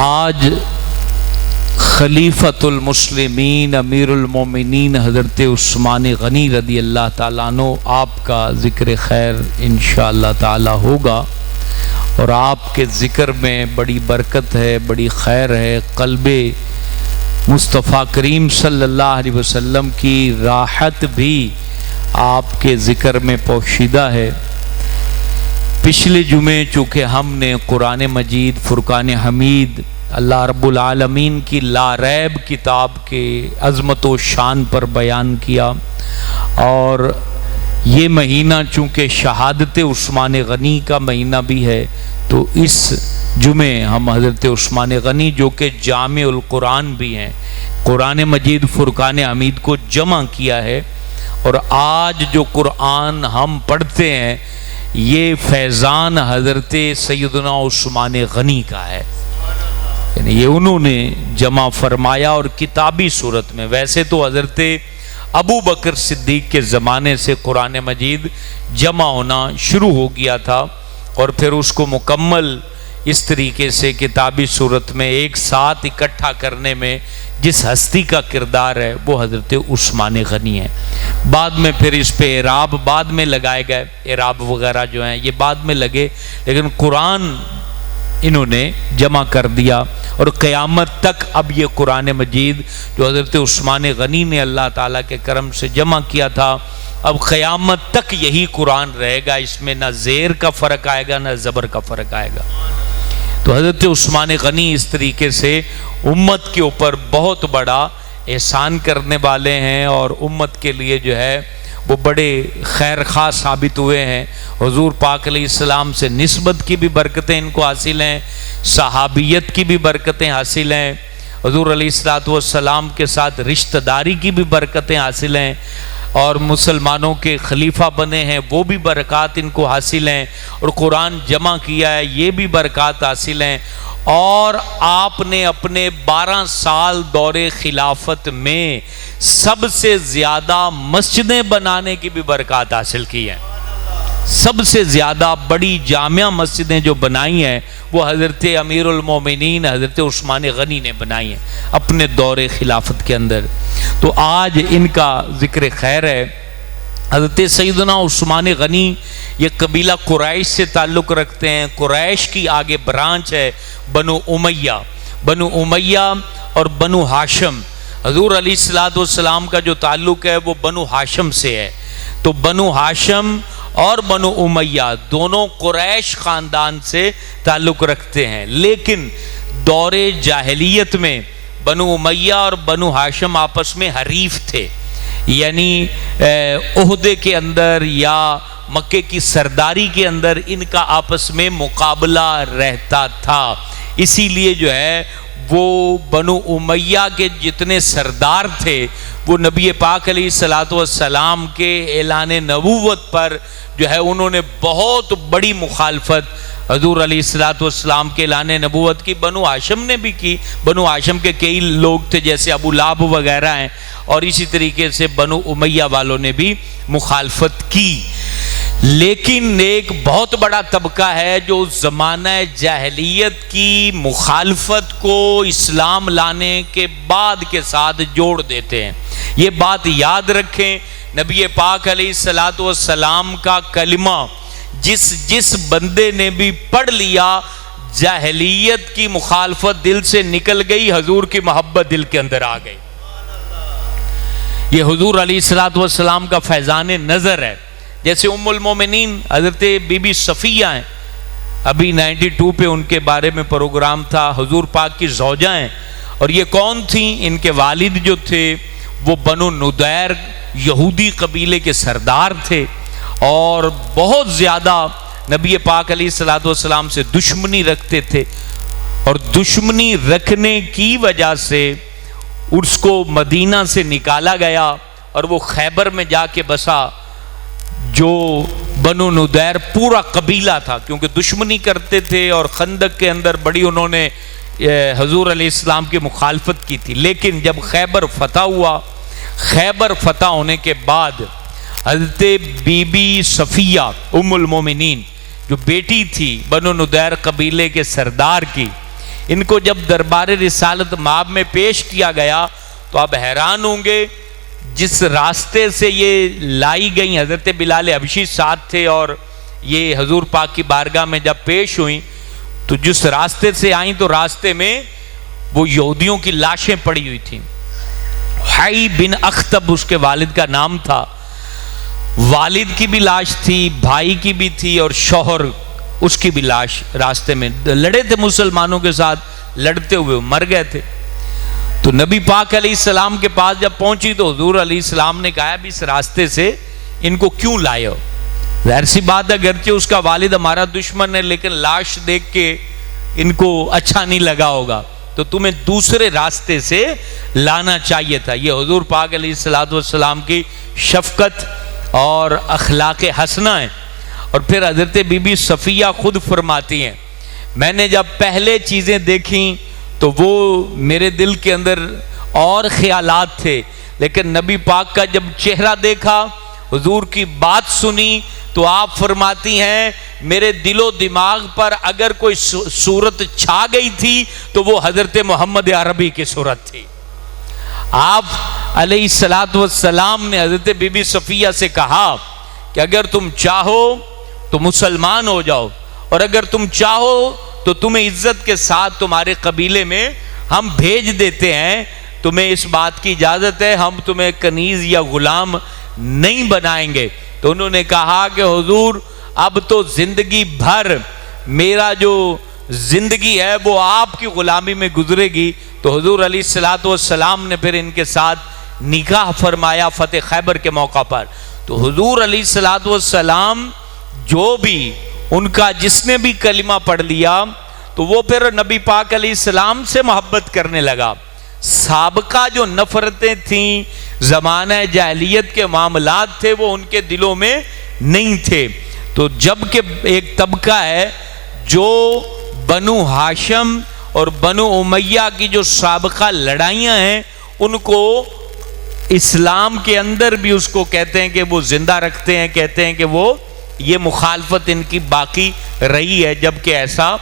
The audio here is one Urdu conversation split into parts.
آج خلیفۃ المسلمین امیر المومنین حضرت عثمان غنی رضی اللہ تعالیٰ عنہ آپ کا ذکر خیر انشاءاللہ تعالی ہوگا، اور آپ کے ذکر میں بڑی برکت ہے، بڑی خیر ہے۔ قلب مصطفیٰ کریم صلی اللہ علیہ وسلم کی راحت بھی آپ کے ذکر میں پوشیدہ ہے۔ پچھلے جمعے چونکہ ہم نے قرآن مجید فرقان حمید اللہ رب العالمین کی لا ریب کتاب کے عظمت و شان پر بیان کیا، اور یہ مہینہ چونکہ شہادت عثمان غنی کا مہینہ بھی ہے، تو اس جمعے ہم حضرت عثمان غنی جو کہ جامع القرآن بھی ہیں، قرآن مجید فرقان حمید کو جمع کیا ہے، اور آج جو قرآن ہم پڑھتے ہیں یہ فیضان حضرت سیدنا عثمان غنی کا ہے، یعنی یہ انہوں نے جمع فرمایا، اور کتابی صورت میں۔ ویسے تو حضرت ابو بکر صدیق کے زمانے سے قرآن مجید جمع ہونا شروع ہو گیا تھا، اور پھر اس کو مکمل اس طریقے سے کتابی صورت میں ایک ساتھ اکٹھا کرنے میں جس ہستی کا کردار ہے وہ حضرت عثمان غنی ہے۔ بعد میں پھر اس پہ اعراب بعد میں لگائے گئے، اعراب وغیرہ جو ہیں یہ بعد میں لگے، لیکن قرآن انہوں نے جمع کر دیا، اور قیامت تک اب یہ قرآن مجید جو حضرت عثمان غنی نے اللہ تعالیٰ کے کرم سے جمع کیا تھا، اب قیامت تک یہی قرآن رہے گا، اس میں نہ زیر کا فرق آئے گا نہ زبر کا فرق آئے گا۔ تو حضرت عثمان غنی اس طریقے سے امت کے اوپر بہت بڑا احسان کرنے والے ہیں، اور امت کے لیے جو ہے وہ بڑے خیر خواہ ثابت ہوئے ہیں۔ حضور پاک علیہ السلام سے نسبت کی بھی برکتیں ان کو حاصل ہیں، صحابیت کی بھی برکتیں حاصل ہیں، حضور علیہ السلام کے ساتھ رشتہ داری کی بھی برکتیں حاصل ہیں، اور مسلمانوں کے خلیفہ بنے ہیں وہ بھی برکات ان کو حاصل ہیں، اور قرآن جمع کیا ہے یہ بھی برکات حاصل ہیں، اور آپ نے اپنے 12 سال دور خلافت میں سب سے زیادہ مسجدیں بنانے کی بھی برکات حاصل کی ہیں۔ سب سے زیادہ بڑی جامع مسجدیں جو بنائی ہیں وہ حضرت امیر المومنین حضرت عثمان غنی نے بنائی ہیں اپنے دور خلافت کے اندر۔ تو آج ان کا ذکر خیر ہے۔ حضرت سیدنا عثمان غنی یہ قبیلہ قریش سے تعلق رکھتے ہیں۔ قریش کی آگے برانچ ہے بنو امیہ اور بنو ہاشم۔ حضور علیہ السلام کا جو تعلق ہے وہ بنو ہاشم سے ہے، تو بنو ہاشم اور بنو امیہ دونوں قریش خاندان سے تعلق رکھتے ہیں، لیکن دور جاہلیت میں بنو امیہ اور بنو ہاشم آپس میں حریف تھے، یعنی عہدے کے اندر یا مکے کی سرداری کے اندر ان کا آپس میں مقابلہ رہتا تھا۔ اسی لیے جو ہے وہ بنو امیہ کے جتنے سردار تھے وہ نبی پاک علیہ السلام کے اعلان نبوت پر جو ہے انہوں نے بہت بڑی مخالفت حضور علیہ السلام کے اعلان نبوت کی۔ بنو ہاشم نے بھی کی، بنو ہاشم کے کئی لوگ تھے جیسے ابو لہب وغیرہ ہیں، اور اسی طریقے سے بنو امیہ والوں نے بھی مخالفت کی۔ لیکن ایک بہت بڑا طبقہ ہے جو زمانہ جاہلیت کی مخالفت کو اسلام لانے کے بعد کے ساتھ جوڑ دیتے ہیں۔ یہ بات یاد رکھیں، نبی پاک علیہ السلام کا کلمہ جس بندے نے بھی پڑھ لیا، جاہلیت کی مخالفت دل سے نکل گئی، حضور کی محبت دل کے اندر آ گئی۔ یہ حضور علیہ السلام کا فیضان نظر ہے۔ جیسے ام المومنین حضرت بی بی صفیہ ہیں، ابھی 92 پہ ان کے بارے میں پروگرام تھا، حضور پاک کی زوجہ ہیں، اور یہ کون تھیں؟ ان کے والد جو تھے وہ بنو ندیر یہودی قبیلے کے سردار تھے، اور بہت زیادہ نبی پاک علیہ السلام سے دشمنی رکھتے تھے، اور دشمنی رکھنے کی وجہ سے اس کو مدینہ سے نکالا گیا اور وہ خیبر میں جا کے بسا۔ جو بنو ندیر پورا قبیلہ تھا، کیونکہ دشمنی کرتے تھے اور خندق کے اندر بڑی انہوں نے حضور علیہ السلام کی مخالفت کی تھی، لیکن جب خیبر فتح ہوا، خیبر فتح ہونے کے بعد حضرت بی بی صفیہ ام المومنین جو بیٹی تھی بنو ندیر قبیلے کے سردار کی، ان کو جب دربار رسالت مآب میں پیش کیا گیا تو آپ حیران ہوں گے، جس راستے سے یہ لائی گئیں، حضرت بلال حبشی ساتھ تھے اور یہ حضور پاک کی بارگاہ میں جب پیش ہوئیں تو جس راستے سے آئیں تو راستے میں وہ یہودیوں کی لاشیں پڑی ہوئی تھیں۔ حی بن اخطب اس کے والد کا نام تھا، والد کی بھی لاش تھی، بھائی کی بھی تھی، اور شوہر اس کی بھی لاش راستے میں لڑے تھے مسلمانوں کے ساتھ، لڑتے ہوئے مر گئے تھے۔ تو نبی پاک علیہ السلام کے پاس جب پہنچی تو حضور علیہ السلام نے کہا بھی اس راستے سے ان کو کیوں لائے ہو؟ ظاہر سی بات ہے گرچہ اس کا والد ہمارا دشمن ہے لیکن لاش دیکھ کے ان کو اچھا نہیں لگا ہوگا، تو تمہیں دوسرے راستے سے لانا چاہیے تھا۔ یہ حضور پاک علیہ السلام کی شفقت اور اخلاق حسنہ ہیں۔ اور پھر حضرت بی بی صفیہ خود فرماتی ہیں، میں نے جب پہلے چیزیں دیکھیں تو وہ میرے دل کے اندر اور خیالات تھے، لیکن نبی پاک کا جب چہرہ دیکھا، حضور کی بات سنی، تو آپ فرماتی ہیں میرے دل و دماغ پر اگر کوئی صورت چھا گئی تھی تو وہ حضرت محمد عربی کی صورت تھی۔ آپ علیہ السلام نے حضرت بی بی صفیہ سے کہا کہ اگر تم چاہو تو مسلمان ہو جاؤ، اور اگر تم چاہو تو تمہیں عزت کے ساتھ تمہارے قبیلے میں ہم بھیج دیتے ہیں، تمہیں اس بات کی اجازت ہے، ہم تمہیں کنیز یا غلام نہیں بنائیں گے۔ تو انہوں نے کہا کہ حضور اب تو زندگی بھر میرا جو زندگی ہے وہ آپ کی غلامی میں گزرے گی۔ تو حضور علیہ السلام نے پھر ان کے ساتھ نکاح فرمایا فتح خیبر کے موقع پر۔ تو حضور علیہ السلام جو بھی ان کا جس نے بھی کلمہ پڑھ لیا تو وہ پھر نبی پاک علیہ السلام سے محبت کرنے لگا۔ سابقہ جو نفرتیں تھیں، زمانہ جاہلیت کے معاملات تھے، وہ ان کے دلوں میں نہیں تھے۔ تو جب کہ ایک طبقہ ہے جو بنو ہاشم اور بنو امیہ کی جو سابقہ لڑائیاں ہیں ان کو اسلام کے اندر بھی اس کو کہتے ہیں کہ وہ زندہ رکھتے ہیں، کہتے ہیں کہ وہ یہ مخالفت ان کی باقی رہی ہے، جبکہ ایسا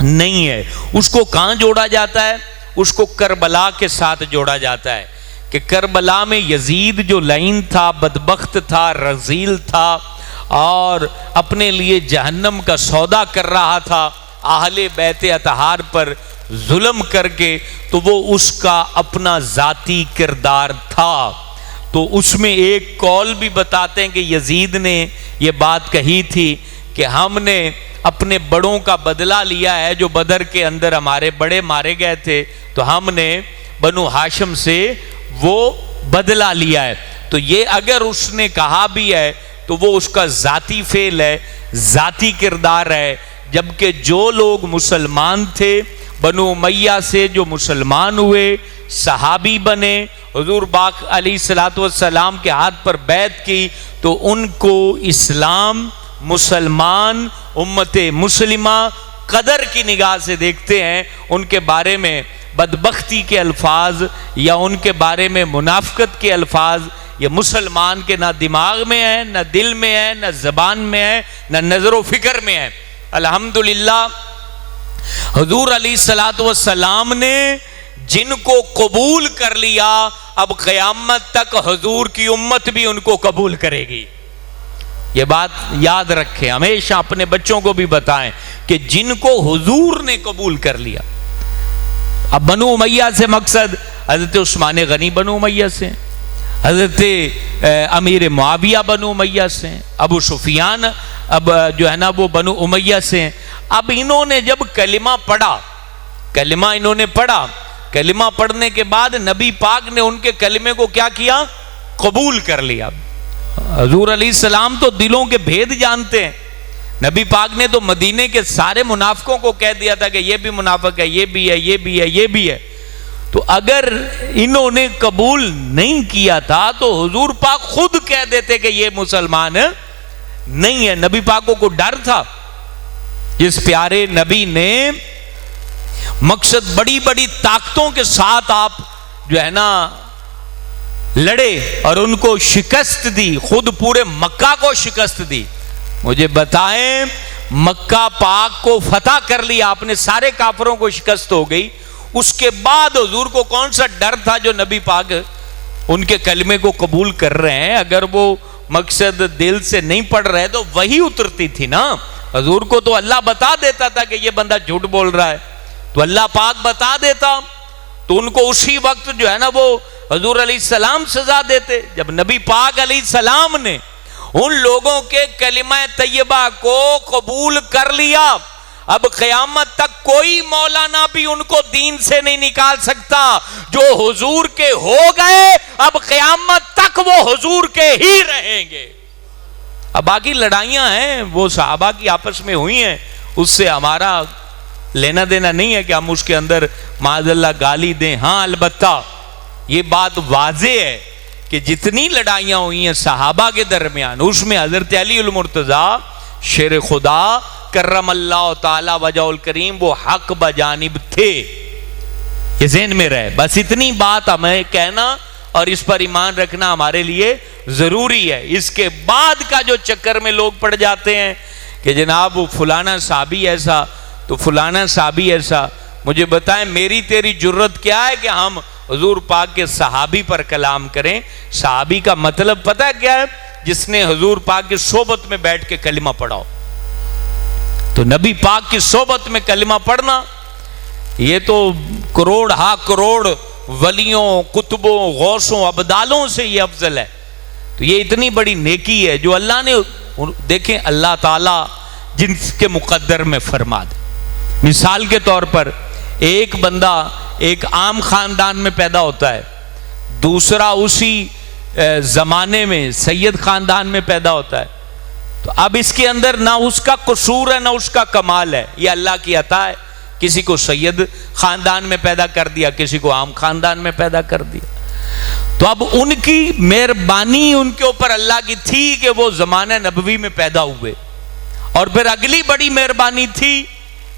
نہیں ہے۔ اس کو کہاں جوڑا جاتا ہے؟ اس کو کربلا کے ساتھ جوڑا جاتا ہے کہ کربلا میں یزید جو لعین تھا، بدبخت تھا، رذیل تھا اور اپنے لیے جہنم کا سودا کر رہا تھا اہل بیت اطہار پر ظلم کر کے، تو وہ اس کا اپنا ذاتی کردار تھا۔ تو اس میں ایک قول بھی بتاتے ہیں کہ یزید نے یہ بات کہی تھی کہ ہم نے اپنے بڑوں کا بدلہ لیا ہے، جو بدر کے اندر ہمارے بڑے مارے گئے تھے، تو ہم نے بنو ہاشم سے وہ بدلہ لیا ہے۔ تو یہ اگر اس نے کہا بھی ہے تو وہ اس کا ذاتی فعل ہے، ذاتی کردار ہے، جبکہ جو لوگ مسلمان تھے بنو امیہ سے، جو مسلمان ہوئے، صحابی بنے، حضور پاک علیہ السلام کے ہاتھ پر بیعت کی، تو ان کو اسلام، مسلمان، امت مسلمہ قدر کی نگاہ سے دیکھتے ہیں۔ ان کے بارے میں بدبختی کے الفاظ یا ان کے بارے میں منافقت کے الفاظ یہ مسلمان کے نہ دماغ میں ہے، نہ دل میں ہے، نہ زبان میں ہے، نہ نظر و فکر میں ہے۔ الحمدللہ حضور علیہ السلام نے جن کو قبول کر لیا، اب قیامت تک حضور کی امت بھی ان کو قبول کرے گی۔ یہ بات یاد رکھیں، ہمیشہ اپنے بچوں کو بھی بتائیں کہ جن کو حضور نے قبول کر لیا۔ اب بنو امیہ سے مقصد حضرت عثمان غنی بنو امیہ سے، حضرت امیر معاویہ بنو امیہ سے، ابو سفیان اب جو ہے نا وہ بنو امیہ سے۔ اب انہوں نے جب کلمہ پڑھا، کلمہ انہوں نے پڑھا، کلمہ پڑھنے کے بعد نبی پاک نے ان کے کلمے کو کیا کیا؟ قبول کر لیا۔ حضور علیہ السلام تو دلوں کے بھید جانتے ہیں، نبی پاک نے تو مدینے کے سارے منافقوں کو کہہ دیا تھا کہ یہ بھی منافق ہے، یہ بھی ہے، یہ بھی ہے، یہ بھی ہے۔ تو اگر انہوں نے قبول نہیں کیا تھا تو حضور پاک خود کہہ دیتے کہ یہ مسلمان نہیں ہے۔ نبی پاکوں کو ڈر تھا، جس پیارے نبی نے مقصد بڑی بڑی طاقتوں کے ساتھ آپ جو ہے نا لڑے اور ان کو شکست دی، خود پورے مکہ کو شکست دی۔ مجھے بتائیں مکہ پاک کو فتح کر لیا آپ نے, سارے کافروں کو شکست ہو گئی, اس کے بعد حضور کو کون سا ڈر تھا جو نبی پاک ان کے کلمے کو قبول کر رہے ہیں؟ اگر وہ مقصد دل سے نہیں پڑھ رہے تو وہی اترتی تھی نا. حضور کو تو اللہ بتا دیتا تھا کہ یہ بندہ جھوٹ بول رہا ہے, تو اللہ پاک بتا دیتا تو ان کو اسی وقت جو ہے نا وہ حضور علیہ السلام سزا دیتے. جب نبی پاک علیہ السلام نے ان لوگوں کے کلمہ طیبہ کو قبول کر لیا, اب قیامت تک کوئی مولانا بھی ان کو دین سے نہیں نکال سکتا. جو حضور کے ہو گئے اب قیامت تک وہ حضور کے ہی رہیں گے. اب باقی لڑائیاں ہیں وہ صحابہ کی آپس میں ہوئی ہیں, اس سے ہمارا لینا دینا نہیں ہے کہ ہم اس کے اندر معاذ اللہ گالی دیں. ہاں البتہ یہ بات واضح ہے کہ جتنی لڑائیاں ہوئی ہیں صحابہ کے درمیان, اس میں حضرت علی المرتضیٰ شیر خدا کرم اللہ تعالی وجہ الکریم وہ حق بجانب تھے. یہ ذہن میں رہے, بس اتنی بات ہمیں کہنا اور اس پر ایمان رکھنا ہمارے لیے ضروری ہے. اس کے بعد کا جو چکر میں لوگ پڑ جاتے ہیں کہ جناب فلانا صحابی ایسا تو فلانا صحابی ایسا, مجھے بتائیں میری تیری جرت کیا ہے کہ ہم حضور پاک کے صحابی پر کلام کریں؟ صحابی کا مطلب پتہ کیا ہے؟ جس نے حضور پاک کی صحبت میں بیٹھ کے کلمہ پڑھا ہو. تو نبی پاک کی صحبت میں کلمہ پڑھنا یہ تو کروڑ ہا کروڑ ولیوں, قطبوں, غوثوں, ابدالوں سے یہ افضل ہے. تو یہ اتنی بڑی نیکی ہے جو اللہ نے, دیکھیں اللہ تعالیٰ جن کے مقدر میں فرما دے. مثال کے طور پر ایک بندہ ایک عام خاندان میں پیدا ہوتا ہے, دوسرا اسی زمانے میں سید خاندان میں پیدا ہوتا ہے, تو اب اس کے اندر نہ اس کا قصور ہے نہ اس کا کمال ہے, یہ اللہ کی عطا ہے. کسی کو سید خاندان میں پیدا کر دیا, کسی کو عام خاندان میں پیدا کر دیا. تو اب ان کی مہربانی ان کے اوپر اللہ کی تھی کہ وہ زمانہ نبوی میں پیدا ہوئے, اور پھر اگلی بڑی مہربانی تھی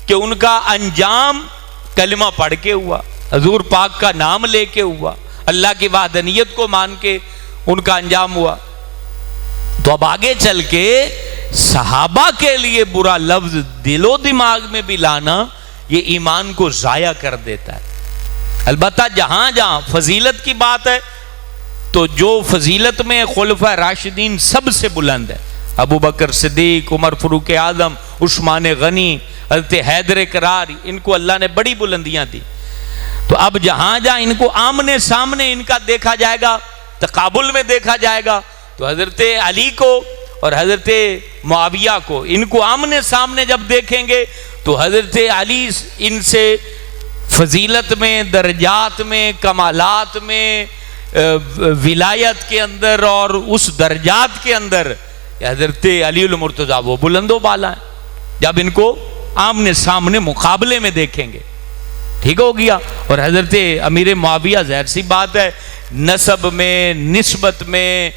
کہ ان کا انجام کلمہ پڑھ کے ہوا, حضور پاک کا نام لے کے ہوا, اللہ کی وحدانیت کو مان کے ان کا انجام ہوا. تو اب آگے چل کے صحابہ کے لیے برا لفظ دل و دماغ میں بھی لانا یہ ایمان کو ضائع کر دیتا ہے. البتہ جہاں جہاں فضیلت کی بات ہے تو جو فضیلت میں خلفاء راشدین سب سے بلند ہے, ابو بکر صدیق, عمر فاروق اعظم, عثمان غنی, حضرت حیدر کرار, ان کو اللہ نے بڑی بلندیاں دی. تو اب جہاں جہاں ان کو آمنے سامنے ان کا دیکھا جائے گا, تقابل میں دیکھا جائے گا, تو حضرت علی کو اور حضرت معاویہ کو ان کو آمنے سامنے جب دیکھیں گے تو حضرت علی ان سے فضیلت میں, درجات میں, کمالات میں, ولایت کے اندر اور اس درجات کے اندر حضرت علی المرتضیٰ وہ بلند و بالا ہیں جب ان کو آمنے سامنے مقابلے میں دیکھیں گے. ٹھیک ہو گیا. اور حضرت امیر معاویہ ظاہر سی بات ہے نسب میں, نسبت میں,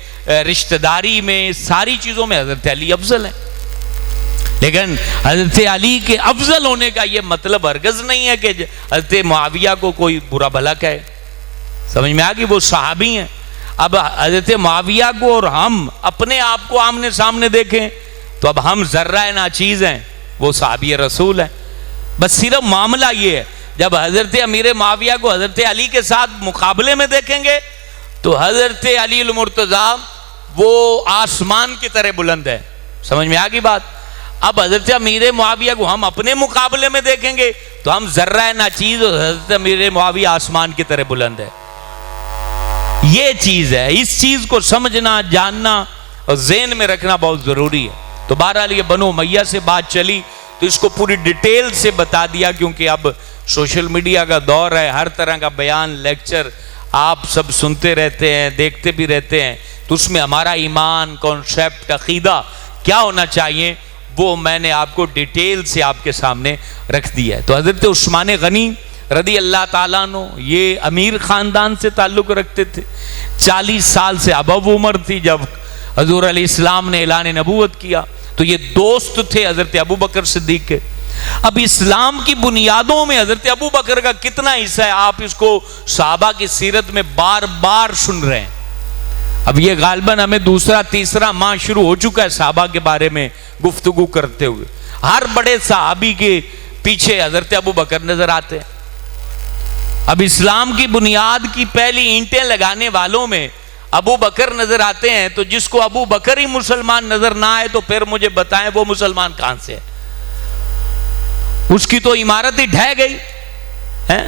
رشتہ داری میں, ساری چیزوں میں حضرت علی افضل ہیں. لیکن حضرت علی کے افضل ہونے کا یہ مطلب ہرگز نہیں ہے کہ حضرت معاویہ کو کوئی برا بھلا کہے. سمجھ میں آگی, وہ صحابی ہیں. اب حضرت معاویہ کو اور ہم اپنے آپ کو آمنے سامنے دیکھیں تو اب ہم ذرہ ناچیز ہیں, وہ صحابی رسول ہیں. بس صرف معاملہ یہ ہے جب حضرت امیر معاویہ کو حضرت علی کے ساتھ مقابلے میں دیکھیں گے تو حضرت علی المرتضیٰ وہ آسمان کی طرح بلند ہے. سمجھ میں آگی بات. اب حضرت امیر معاویہ کو ہم اپنے مقابلے میں دیکھیں گے تو ہم ذرہ ناچیز, اور حضرت امیر معاویہ آسمان کی طرح بلند ہے. یہ چیز ہے, اس چیز کو سمجھنا, جاننا اور ذہن میں رکھنا بہت ضروری ہے. تو بہرحال یہ بنو امیہ سے بات چلی تو اس کو پوری ڈیٹیل سے بتا دیا, کیونکہ اب سوشل میڈیا کا دور ہے, ہر طرح کا بیان, لیکچر آپ سب سنتے رہتے ہیں, دیکھتے بھی رہتے ہیں. تو اس میں ہمارا ایمان, کانسیپٹ, عقیدہ کیا ہونا چاہیے وہ میں نے آپ کو ڈیٹیل سے آپ کے سامنے رکھ دیا ہے. تو حضرت عثمان غنی رضی اللہ تعالیٰ عنہ یہ امیر خاندان سے تعلق رکھتے تھے. 40 سال سے ابو عمر تھی جب حضور علیہ السلام نے اعلان نبوت کیا. تو یہ دوست تھے حضرت ابو بکر صدیق کے. اب اسلام کی بنیادوں میں حضرت ابو بکر کا کتنا حصہ ہے آپ اس کو صحابہ کی سیرت میں بار بار سن رہے ہیں. اب یہ غالباً ہمیں دوسرا تیسرا ماہ شروع ہو چکا ہے صحابہ کے بارے میں گفتگو کرتے ہوئے. ہر بڑے صحابی کے پیچھے حضرت ابو بکر نظر آتے ہیں. اب اسلام کی بنیاد کی پہلی اینٹیں لگانے والوں میں ابو بکر نظر آتے ہیں. تو جس کو ابو بکر ہی مسلمان نظر نہ آئے تو پھر مجھے بتائیں وہ مسلمان کہاں سے ہے؟ اس کی تو عمارت ہی ڈھہ گئی ہے.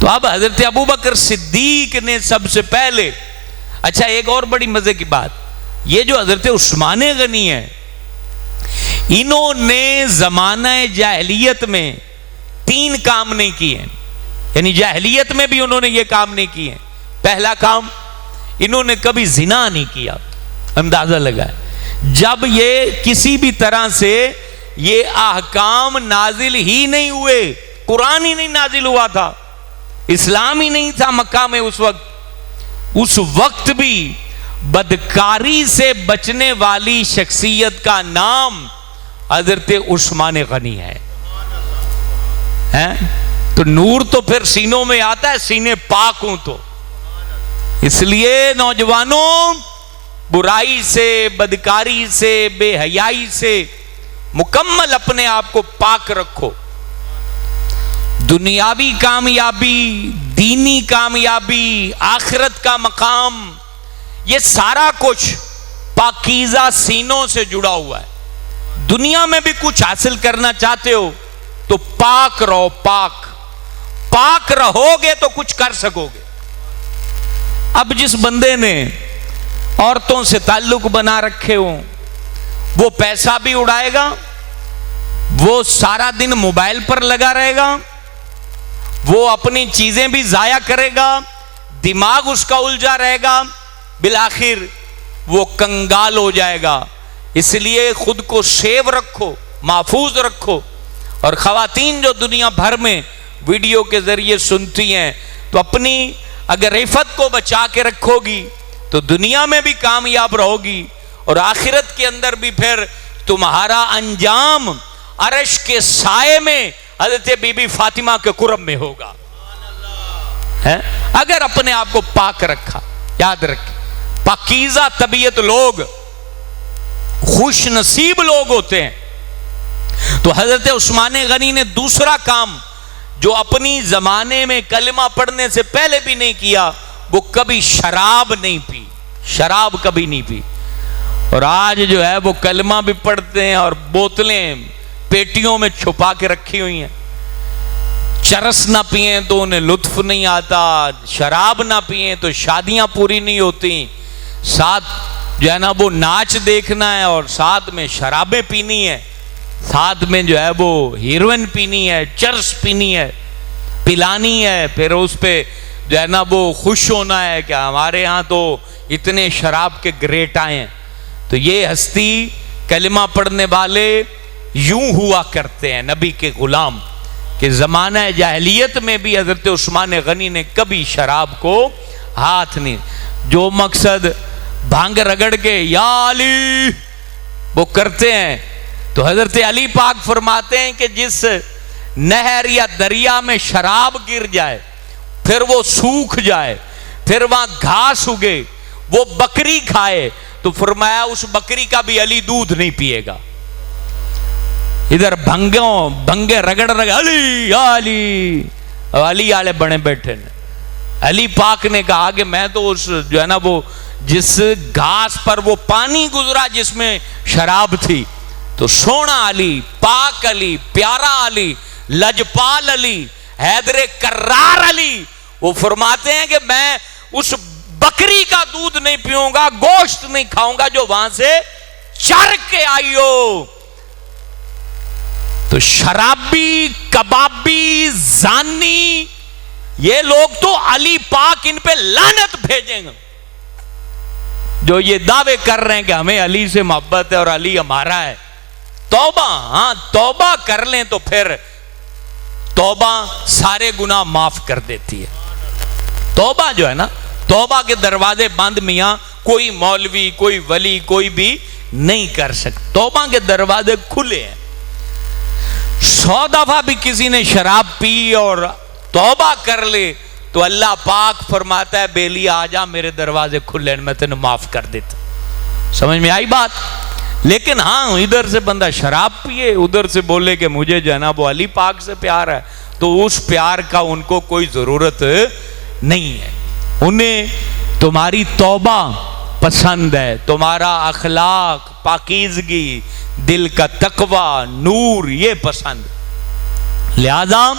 تو اب حضرت ابو بکر صدیق نے سب سے پہلے. اچھا ایک اور بڑی مزے کی بات، یہ جو حضرت عثمان غنی ہیں انہوں نے زمانہ جاہلیت میں 3 کام نہیں کیے، یعنی جاہلیت میں بھی انہوں نے یہ کام نہیں کیے. پہلا کام، انہوں نے کبھی زنا نہیں کیا. اندازہ لگائے جب یہ کسی بھی طرح سے یہ احکام نازل ہی نہیں ہوئے، قرآن ہی نہیں نازل ہوا تھا، اسلام ہی نہیں تھا مکہ میں اس وقت بھی بدکاری سے بچنے والی شخصیت کا نام حضرت عثمان غنی ہے. تو نور تو پھر سینوں میں آتا ہے، سینے پاک ہوں تو. اس لیے نوجوانوں، برائی سے، بدکاری سے، بے حیائی سے مکمل اپنے آپ کو پاک رکھو. دنیاوی کامیابی، دینی کامیابی، آخرت کا مقام، یہ سارا کچھ پاکیزہ سینوں سے جڑا ہوا ہے. دنیا میں بھی کچھ حاصل کرنا چاہتے ہو تو پاک رہو. پاک رہو گے تو کچھ کر سکو گے. اب جس بندے نے عورتوں سے تعلق بنا رکھے ہوں وہ پیسہ بھی اڑائے گا، وہ سارا دن موبائل پر لگا رہے گا، وہ اپنی چیزیں بھی ضائع کرے گا، دماغ اس کا الجھا رہے گا، بالآخر وہ کنگال ہو جائے گا. اس لیے خود کو سیو رکھو، محفوظ رکھو. اور خواتین جو دنیا بھر میں ویڈیو کے ذریعے سنتی ہیں تو اپنی اگر عفت کو بچا کے رکھو گی تو دنیا میں بھی کامیاب رہو گی اور آخرت کے اندر بھی پھر تمہارا انجام عرش کے سائے میں حضرت بی بی فاطمہ کے قرب میں ہوگا. اگر اپنے آپ کو پاک رکھا. یاد رکھیں پاکیزہ طبیعت لوگ خوش نصیب لوگ ہوتے ہیں. تو حضرت عثمان غنی نے دوسرا کام جو اپنی زمانے میں کلمہ پڑھنے سے پہلے بھی نہیں کیا، وہ کبھی شراب نہیں پی. شراب کبھی نہیں پی. اور آج جو ہے وہ کلمہ بھی پڑھتے ہیں اور بوتلیں پیٹیوں میں چھپا کے رکھی ہوئی ہیں. چرس نہ پئیں تو انہیں لطف نہیں آتا، شراب نہ پئیں تو شادیاں پوری نہیں ہوتی، ساتھ جو ہے نا وہ ناچ دیکھنا ہے اور ساتھ میں شرابیں پینی ہے، ساتھ میں جو ہے وہ ہیروئن پینی ہے، چرس پینی ہے، پلانی ہے، پھر اس پہ جو ہے نا وہ خوش ہونا ہے کہ ہمارے ہاں تو اتنے شراب کے گریٹ آئے ہیں. تو یہ ہستی کلمہ پڑھنے والے یوں ہوا کرتے ہیں نبی کے غلام کہ زمانہ جاہلیت میں بھی حضرت عثمان غنی نے کبھی شراب کو ہاتھ نہیں. جو مقصد بھانگ رگڑ کے یا علی وہ کرتے ہیں تو حضرت علی پاک فرماتے ہیں کہ جس نہر یا دریا میں شراب گر جائے پھر وہ سوکھ جائے پھر وہاں گھاس اگے وہ بکری کھائے تو فرمایا اس بکری کا بھی علی دودھ نہیں پیے گا. ادھر بھنگے رگڑ علی علی علی والے بنے بیٹھے نے. علی پاک نے کہا کہ میں تو اس جو ہے نا وہ جس گھاس پر وہ پانی گزرا جس میں شراب تھی تو سونا علی، پاک علی، پیارا علی، لجپال علی، حیدر کرار علی وہ فرماتے ہیں کہ میں اس بکری کا دودھ نہیں پیوں گا، گوشت نہیں کھاؤں گا جو وہاں سے چر کے آئی ہو. تو شرابی، کبابی، زانی یہ لوگ تو علی پاک ان پہ لعنت بھیجیں گے جو یہ دعوے کر رہے ہیں کہ ہمیں علی سے محبت ہے اور علی ہمارا ہے. توبہ، ہاں توبہ کر لیں تو پھر توبہ سارے گناہ معاف کر دیتی ہے. توبہ جو ہے نا، توبہ کے دروازے بند میاں کوئی مولوی، کوئی ولی، کوئی بھی نہیں کر سکتا. توبہ کے دروازے کھلے ہیں. 100 دفعہ بھی کسی نے شراب پی اور توبہ کر لے تو اللہ پاک فرماتا ہے بیلی آ جا میرے دروازے کھلے ہیں میں تینوں معاف کر دیتا. سمجھ میں آئی بات؟ لیکن ہاں ادھر سے بندہ شراب پیے، ادھر سے بولے کہ مجھے جناب علی پاک سے پیار ہے، تو اس پیار کا ان کو کوئی ضرورت نہیں ہے. انہیں تمہاری توبہ پسند ہے، تمہارا اخلاق، پاکیزگی، دل کا تقوی، نور، یہ پسند. لہذا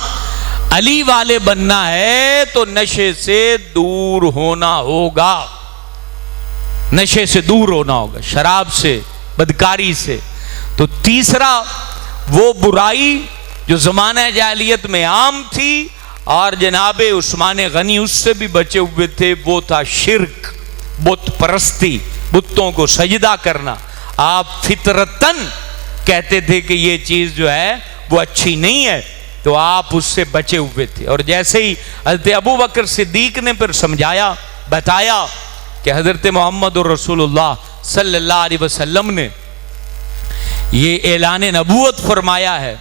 علی والے بننا ہے تو نشے سے دور ہونا ہوگا، نشے سے دور ہونا ہوگا، شراب سے، بدکاری سے. تو تیسرا وہ برائی جو زمانہ جاہلیت میں عام تھی اور جناب عثمان غنی اس سے بھی بچے ہوئے تھے، وہ تھا شرک، بت پرستی، بتوں کو سجدہ کرنا. آپ فطرتاً کہتے تھے کہ یہ چیز جو ہے وہ اچھی نہیں ہے، تو آپ اس سے بچے ہوئے تھے. اور جیسے ہی حضرت ابو بکر صدیق نے پھر سمجھایا، بتایا کہ حضرت محمد رسول اللہ صلی اللہ علیہ وسلم نے یہ اعلان نبوت فرمایا ہے